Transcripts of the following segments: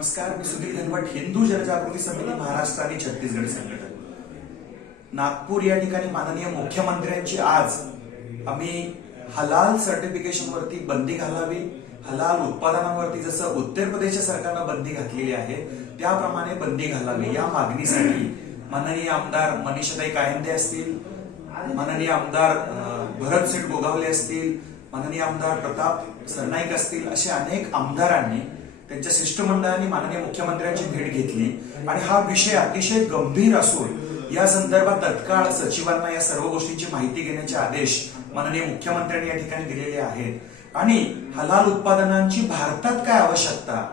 नमस्कार, मी सुनील घनवट, हिंदू जनजागृती समिती महाराष्ट्र आणि छत्तीसगड संघटन नागपूर या ठिकाणी माननीय मुख्यमंत्र्यांची आज आम्ही हलाल सर्टिफिकेशन वरती बंदी घालावी, हलाल उत्पादनांवरती जसं उत्तर प्रदेश सरकारनं बंदी घातलेली आहे त्याप्रमाणे बंदी घालावी या मागणीसाठी माननीय आमदार मनीषाताई कायंदे असतील, माननीय आमदार भरतसेठ गोगावले असतील, माननीय आमदार प्रताप सरनाईक असतील, असे अनेक आमदारांनी त्यांच्या शिष्टमंडळाने माननीय मुख्यमंत्र्यांची भेट घेतली आणि हा विषय अतिशय गंभीर असून या संदर्भात तत्काळ सचिवांना या सर्व गोष्टींची माहिती घेण्याचे आदेश माननीय मुख्यमंत्र्यांनी या ठिकाणी दिलेले आहेत आणि हलाल उत्पादनांची भारतात काय आवश्यकता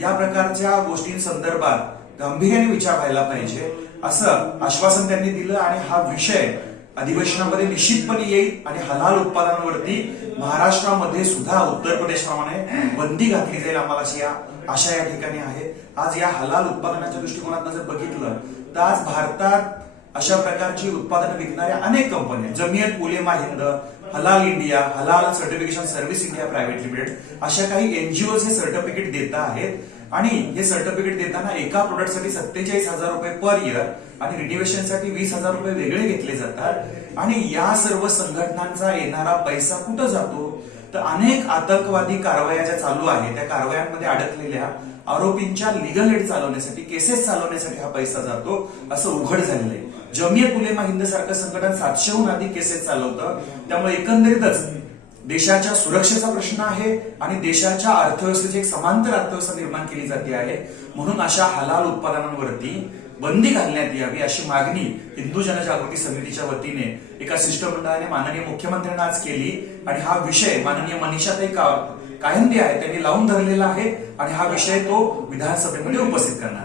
या प्रकारच्या गोष्टींसंदर्भात गांभीर्याने विचार व्हायला पाहिजे असं आश्वासन त्यांनी दिलं आणि हा विषय अधिवेशनामध्ये निश्चितपणे येईल आणि हलाल उत्पादनांवरती महाराष्ट्रामध्ये सुद्धा उत्तर प्रदेशप्रमाणे बंदी घातली जाईल, आम्हाला अशी आशा या ठिकाणी आहे। आज या हलाल उत्पादनाच्या दृष्टिकोनातून जर बघितलं तर आज भारतात अशा प्रकारची उत्पादनं विकणाऱ्या अनेक कंपन्या, जमियत उलेमा हिंद, हलाल इंडिया, हलाल certification service India private limited अशा काही एनजीओ हे सर्टिफिकेट देत आहेत आणि हे सर्टिफिकेट देताना एका प्रोडक्टसाठी 47,000 रुपये पर इयर आणि रिन्युवेशनसाठी 20,000 रुपये वेगळे घेतले जातात आणि या सर्व संघटनांचा येणारा पैसा कुठं जातो तर अनेक आतंकवादी कारवाया ज्या चालू आहेत त्या कारवायांमध्ये अडकलेल्या आरोपींच्या लिगल एड चालवण्यासाठी, केसेस चालवण्यासाठी हा पैसा जातो असं उघड झालेलं आहे। जमियत उलेमा हिंद सारखं संघटन 700हून अधिक केसेस चालवतं, त्यामुळे एकंदरीतच देशाच्या सुरक्षेचा प्रश्न आहे आणि देशाच्या अर्थव्यवस्थेची एक समांतर अर्थव्यवस्था निर्माण केली जाते आहे, म्हणून अशा हलाल उत्पादनांवरती बंदी घालण्यात यावी अशी मागणी हिंदू जनजागृती समितीच्या वतीने एका शिष्टमंडळाने माननीय मुख्यमंत्र्यांना आज केली आणि हा विषय माननीय मनीषाताई कायंदे आहेत त्यांनी लावून धरलेला आहे आणि हा विषय तो विधानसभेमध्ये उपस्थित करणार।